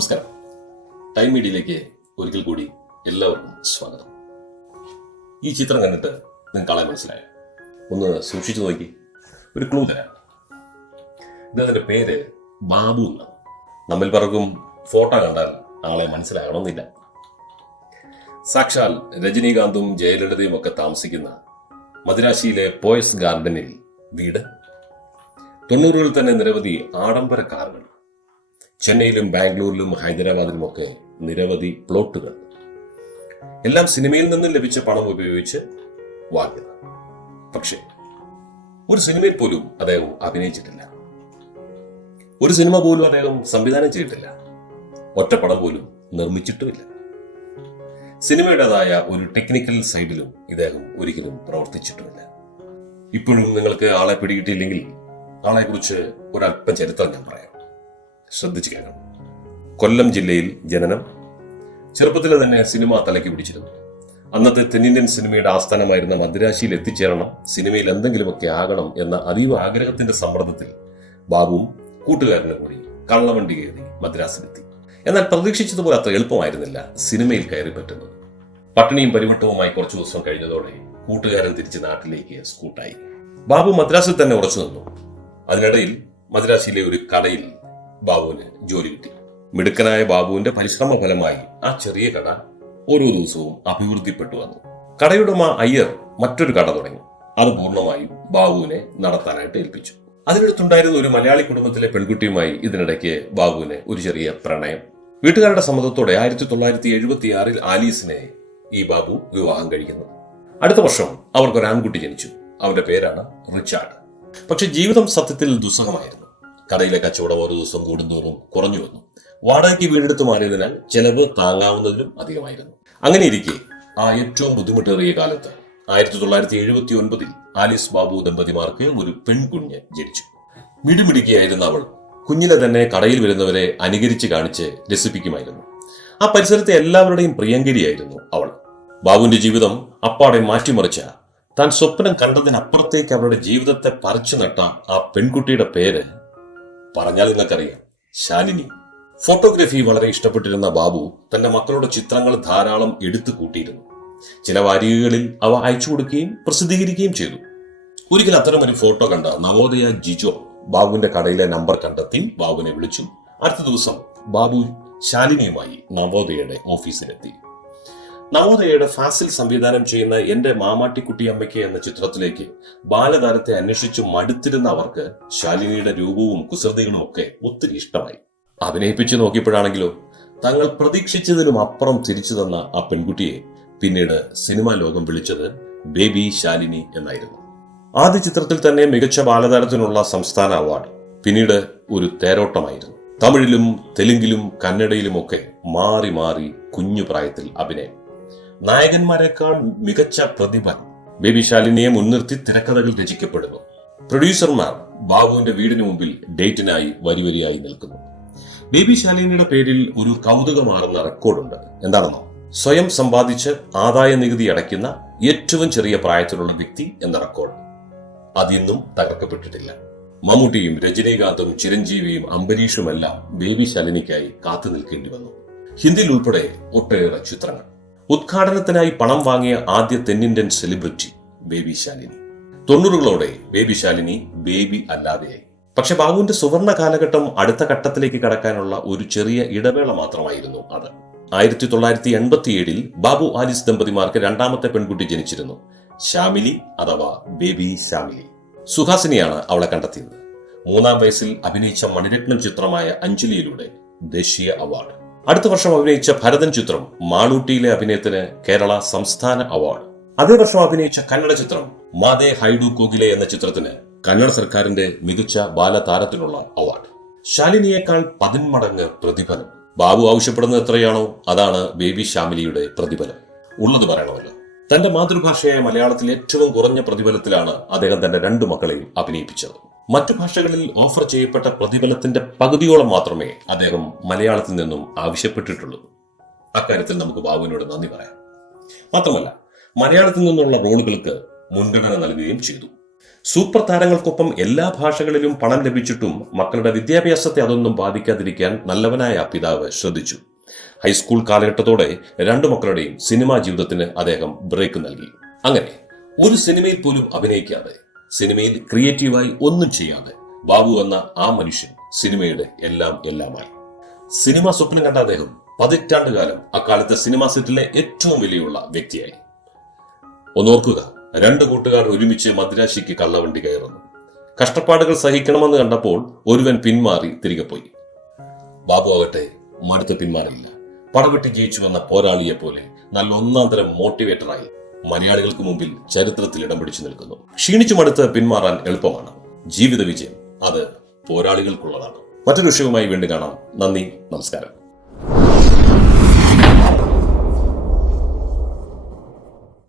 നമസ്കാരം. ടൈം മീഡിയയിലേക്ക് ഒരിക്കൽ കൂടി എല്ലാവർക്കും സ്വാഗതം. ഈ ചിത്രം കണ്ടിട്ട് നിങ്ങൾക്ക് ആളെ മനസ്സിലായോ? ഒന്ന് സൂക്ഷിച്ചു നോക്കി. ഒരു ക്ലൂ തരാം. ഇദ്ദേഹത്തിന്റെ പേര് ബാബു എന്നാണ്. നമ്മിൽ പലർക്കും ഫോട്ടോ കണ്ടാൽ ആളെ മനസ്സിലാകണമെന്നില്ല. സാക്ഷാൽ രജനീകാന്തും ജയലളിതയും ഒക്കെ താമസിക്കുന്ന മദിരാശിയിലെ പോയസ് ഗാർഡനിൽ വീട്, 90കളിൽ തന്നെ നിരവധി ആഡംബര കാറുകൾ, ചെന്നൈയിലും ബാംഗ്ലൂരിലും ഹൈദരാബാദിലുമൊക്കെ നിരവധി പ്ലോട്ടുകൾ, എല്ലാം സിനിമയിൽ നിന്നും ലഭിച്ച പണം ഉപയോഗിച്ച് വാങ്ങിയത്. പക്ഷേ ഒരു സിനിമയിൽ പോലും അദ്ദേഹം അഭിനയിച്ചിട്ടില്ല. ഒരു സിനിമ പോലും അദ്ദേഹം സംവിധാനം ചെയ്തിട്ടില്ല. ഒറ്റ പടം പോലും നിർമ്മിച്ചിട്ടുമില്ല. സിനിമയുടേതായ ഒരു ടെക്നിക്കൽ സൈഡിലും ഇദ്ദേഹം ഒരിക്കലും പ്രവർത്തിച്ചിട്ടുമില്ല. ഇപ്പോഴും നിങ്ങൾക്ക് ആളെ പിടികിട്ടിയില്ലെങ്കിൽ ആളെ കുറിച്ച് ഒരല്പം ചരിത്രം ഞാൻ പറയാം. ശ്രദ്ധിച്ചു കേൾക്കണം. കൊല്ലം ജില്ലയിൽ ജനനം. ചെറുപ്പത്തിൽ തന്നെ സിനിമ തലയ്ക്ക് പിടിച്ചിരുന്നു. അന്നത്തെ തെന്നിന്ത്യൻ സിനിമയുടെ ആസ്ഥാനമായിരുന്ന മദ്രാശിയിൽ എത്തിച്ചേരണം, സിനിമയിൽ എന്തെങ്കിലുമൊക്കെ ആകണം എന്ന അതീവ ആഗ്രഹത്തിന്റെ സമ്മർദ്ദത്തിൽ ബാബുവും കൂട്ടുകാരനും കൂടി കള്ളവണ്ടി കയറി മദ്രാസിലെത്തി. എന്നാൽ പ്രതീക്ഷിച്ചതുപോലെ അത്ര എളുപ്പമായിരുന്നില്ല സിനിമയിൽ കയറി പറ്റുന്നത്. പട്ടിണിയും പരിവട്ടവുമായി കുറച്ചു ദിവസം കഴിഞ്ഞതോടെ കൂട്ടുകാരൻ തിരിച്ച് നാട്ടിലേക്ക് സ്കൂട്ടായി. ബാബു മദ്രാസിൽ തന്നെ ഉറച്ചു നിന്നു. അതിനിടയിൽ മദ്രാസിയിലെ ഒരു കടയിൽ ബാബുവിന് ജോലി കിട്ടി. മിടുക്കനായ ബാബുവിന്റെ പരിശ്രമ ഫലമായി ആ ചെറിയ കട ഓരോ ദിവസവും അഭിവൃദ്ധിപ്പെട്ടു വന്നു. കടയുടമ അയ്യർ മറ്റൊരു കട തുടങ്ങി. അത് പൂർണ്ണമായും ബാബുവിനെ നടത്താനായിട്ട് ഏൽപ്പിച്ചു. അതിനടുത്തുണ്ടായിരുന്ന ഒരു മലയാളി കുടുംബത്തിലെ പെൺകുട്ടിയുമായി ഇതിനിടയ്ക്ക് ബാബുവിന് ഒരു ചെറിയ പ്രണയം. വീട്ടുകാരുടെ സമ്മതത്തോടെ 1976 ആലീസിനെ ഈ ബാബു വിവാഹം കഴിക്കുന്നു. അടുത്ത വർഷം അവർക്കൊരു ആൺകുട്ടി ജനിച്ചു. അവന്റെ പേരാണ് റിച്ചാർഡ്. പക്ഷെ ജീവിതം സത്യത്തിൽ ദുസ്സഹമായിരുന്നു. കടയിലെ കച്ചവടം ഓരോ ദിവസം കൂടുന്തോറും കുറഞ്ഞു വന്നു. വാടകയ്ക്ക് വീടെടുത്ത് മാറിയതിനാൽ ചെലവ് താങ്ങാവുന്നതിലും അധികമായിരുന്നു. അങ്ങനെ ഇരിക്കെ ആ ഏറ്റവും ബുദ്ധിമുട്ടേറിയ കാലത്ത് 1979 ആലീസ് ബാബു ദമ്പതിമാർക്ക് ഒരു പെൺകുഞ്ഞ് ജനിച്ചു. മിടുമിടുക്കിയായിരുന്ന അവൾ കുഞ്ഞിലെ തന്നെ കടയിൽ വരുന്നവരെ അനുകരിച്ച് കാണിച്ച് രസിപ്പിക്കുമായിരുന്നു. ആ പരിസരത്തെ എല്ലാവരുടെയും പ്രിയങ്കരിയായിരുന്നു അവൾ. ബാബുവിന്റെ ജീവിതം അപ്പാടെ മാറ്റിമറിച്ച, താൻ സ്വപ്നം കണ്ടതിനപ്പുറത്തേക്ക് അവരുടെ ജീവിതത്തെ പറിച്ചു നട്ട ആ പെൺകുട്ടിയുടെ പേര് പറഞ്ഞാൽ നിങ്ങൾക്കറിയാം, ശാലിനി. ഫോട്ടോഗ്രാഫി വളരെ ഇഷ്ടപ്പെട്ടിരുന്ന ബാബു തന്റെ മക്കളുടെ ചിത്രങ്ങൾ ധാരാളം എടുത്തു കൂട്ടിയിരുന്നു. ചില വാരികകളിൽ അവ അയച്ചു കൊടുക്കുകയും പ്രസിദ്ധീകരിക്കുകയും ചെയ്തു. ഒരിക്കൽ അത്തരമൊരു ഫോട്ടോ കണ്ട നവോദയ ജിജോ ബാബുവിന്റെ കടയിലെ നമ്പർ കണ്ടെത്തി ബാബുവിനെ വിളിച്ചു. അടുത്ത ദിവസം ബാബു ശാലിനിയുമായി നവോദയയുടെ ഓഫീസിലെത്തി. നവോദയയുടെ ഫാസിൽ സംവിധാനം ചെയ്യുന്ന എന്റെ മാമാട്ടിക്കുട്ടി അമ്മയ്ക്ക് എന്ന ചിത്രത്തിലേക്ക് ബാലതാരത്തെ അന്വേഷിച്ചു മടുത്തിരുന്ന അവർക്ക് ശാലിനിയുടെ രൂപവും കുസൃതികളും ഒക്കെ ഒത്തിരി ഇഷ്ടമായി. അഭിനയിപ്പിച്ചു നോക്കിയപ്പോഴാണെങ്കിലോ തങ്ങൾ പ്രതീക്ഷിച്ചതിനും അപ്പുറം തിരിച്ചു തന്ന ആ പെൺകുട്ടിയെ പിന്നീട് സിനിമാ ലോകം വിളിച്ചത് ബേബി ശാലിനി എന്നായിരുന്നു. ആദ്യ ചിത്രത്തിൽ തന്നെ മികച്ച ബാലതാരത്തിനുള്ള സംസ്ഥാന അവാർഡ്. പിന്നീട് ഒരു തേരോട്ടമായിരുന്നു. തമിഴിലും തെലുങ്കിലും കന്നഡയിലുമൊക്കെ മാറി മാറി കുഞ്ഞു പ്രായത്തിൽ അഭിനയം. നായകന്മാരെക്കാൾ മികച്ച പ്രതിഭ ബേബി ശാലിനിയെ മുൻനിർത്തി തിരക്കഥകൾ രചിക്കപ്പെടുന്നു. പ്രൊഡ്യൂസർമാർ ബാബുവിന്റെ വീടിന് മുമ്പിൽ ഡേറ്റിനായി വരിവരിയായി നിൽക്കുന്നു. ബേബി ശാലിനിയുടെ പേരിൽ ഒരു കൗതുകമാർന്ന റെക്കോർഡുണ്ട്. എന്താണെന്നോ? സ്വയം സമ്പാദിച്ച് ആദായ നികുതി അടയ്ക്കുന്ന ഏറ്റവും ചെറിയ പ്രായത്തിലുള്ള വ്യക്തി എന്ന റെക്കോർഡ്. അതിന്നും തകർക്കപ്പെട്ടിട്ടില്ല. മമ്മൂട്ടിയും രജനീകാന്തും ചിരഞ്ജീവിയും അംബരീഷുമെല്ലാം ബേബി ശാലിനിക്കായി കാത്തു നിൽക്കേണ്ടി വന്നു. ഹിന്ദിയിൽ ഉൾപ്പെടെ ഒട്ടേറെ ചിത്രങ്ങൾ. ഉദ്ഘാടനത്തിനായി പണം വാങ്ങിയ ആദ്യ തെന്നിന്ത്യൻ സെലിബ്രിറ്റി ബേബി ശാലിനി. 90കളോടെ ബേബി ശാലിനി ബേബി അല്ലാതെയായി. പക്ഷെ ബാബുവിന്റെ സുവർണ കാലഘട്ടം അടുത്ത ഘട്ടത്തിലേക്ക് കടക്കാനുള്ള ഒരു ചെറിയ ഇടവേള മാത്രമായിരുന്നു അത്. 1987 ബാബു ആലീസ് ദമ്പതിമാർക്ക് രണ്ടാമത്തെ പെൺകുട്ടി ജനിച്ചിരുന്നു, ശാമിലി അഥവാ ബേബി ശാമിലി. സുഹാസിനിയാണ് അവളെ കണ്ടെത്തിയത്. 3-ാം വയസ്സിൽ അഭിനയിച്ച മണിരത്നം ചിത്രമായ അഞ്ജലിയിലൂടെ ദേശീയ അവാർഡ്. അടുത്ത വർഷം അഭിനയിച്ച ഭരതൻ ചിത്രം മാളൂട്ടിയിലെ അഭിനയത്തിന് കേരള സംസ്ഥാന അവാർഡ്. അതേ വർഷം അഭിനയിച്ച കന്നഡ ചിത്രം മാതേ ഹൈഡു കോകിലെ എന്ന ചിത്രത്തിന് കന്നഡ സർക്കാരിന്റെ മികച്ച ബാലതാരത്തിനുള്ള അവാർഡ്. ശാലിനിയേക്കാൾ 10 മടങ്ങ് പ്രതിഫലം. ബാബു ആവശ്യപ്പെടുന്നത് എത്രയാണോ അതാണ് ബേബി ശാമിലിയുടെ പ്രതിഫലം. ഉള്ളത് പറയണമല്ലോ. തന്റെ മാതൃഭാഷയായ മലയാളത്തിൽ ഏറ്റവും കുറഞ്ഞ പ്രതിഫലത്തിലാണ് അദ്ദേഹം തന്റെ 2 മക്കളെയും അഭിനയിപ്പിച്ചത്. മറ്റു ഭാഷകളിൽ ഓഫർ ചെയ്യപ്പെട്ട പ്രതിഫലത്തിന്റെ പകുതിയോളം മാത്രമേ അദ്ദേഹം മലയാളത്തിൽ നിന്നും ആവശ്യപ്പെട്ടിട്ടുള്ളൂ. അക്കാര്യത്തിൽ നമുക്ക് ബാബുവിനോട് നന്ദി പറയാം. മാത്രമല്ല മലയാളത്തിൽ നിന്നുള്ള റോളുകൾക്ക് മുൻഗണന നൽകുകയും ചെയ്തു. സൂപ്പർ താരങ്ങൾക്കൊപ്പം എല്ലാ ഭാഷകളിലും പണം ലഭിച്ചിട്ടും മക്കളുടെ വിദ്യാഭ്യാസത്തെ അതൊന്നും ബാധിക്കാതിരിക്കാൻ നല്ലവനായ പിതാവ് ശ്രദ്ധിച്ചു. ഹൈസ്കൂൾ കാലഘട്ടത്തോടെ രണ്ടു മക്കളുടെയും സിനിമാ ജീവിതത്തിന് അദ്ദേഹം ബ്രേക്ക് നൽകി. അങ്ങനെ ഒരു സിനിമയിൽ പോലും അഭിനയിക്കാതെ, സിനിമയിൽ ക്രിയേറ്റീവായി ഒന്നും ചെയ്യാതെ ബാബു എന്ന ആ മനുഷ്യൻ സിനിമയുടെ എല്ലാമായി. സിനിമ സ്വപ്നം കണ്ട അദ്ദേഹം പതിറ്റാണ്ടുകാലം അക്കാലത്തെ സിനിമാ സെറ്റിലെ ഏറ്റവും വിലയുള്ള വ്യക്തിയായി. ഒന്നോർക്കുക, രണ്ടു കൂട്ടുകാർ ഒരുമിച്ച് മദ്രാശിക്ക് കള്ളവണ്ടി കയറുന്നു. കഷ്ടപ്പാടുകൾ സഹിക്കണമെന്ന് കണ്ടപ്പോൾ ഒരുവൻ പിന്മാറി തിരികെ പോയി. ബാബു ആകട്ടെ മടുത്ത് പിന്മാറില്ല. പടവെട്ടി ജയിച്ചു വന്ന പോരാളിയെ പോലെ നല്ല ഒന്നാന്തരം മോട്ടിവേറ്ററായി മലയാളികൾക്ക് മുമ്പിൽ ചരിത്രത്തിൽ ഇടം പിടിച്ചു നിൽക്കുന്നു. ക്ഷീണിച്ചു മടുത്ത് പിന്മാറാൻ എളുപ്പമാണ്. ജീവിത വിജയം അത് പോരാളികൾക്കുള്ളതാണ്. മറ്റൊരു വിഷയവുമായി വീണ്ടും കാണാം. നന്ദി, നമസ്കാരം.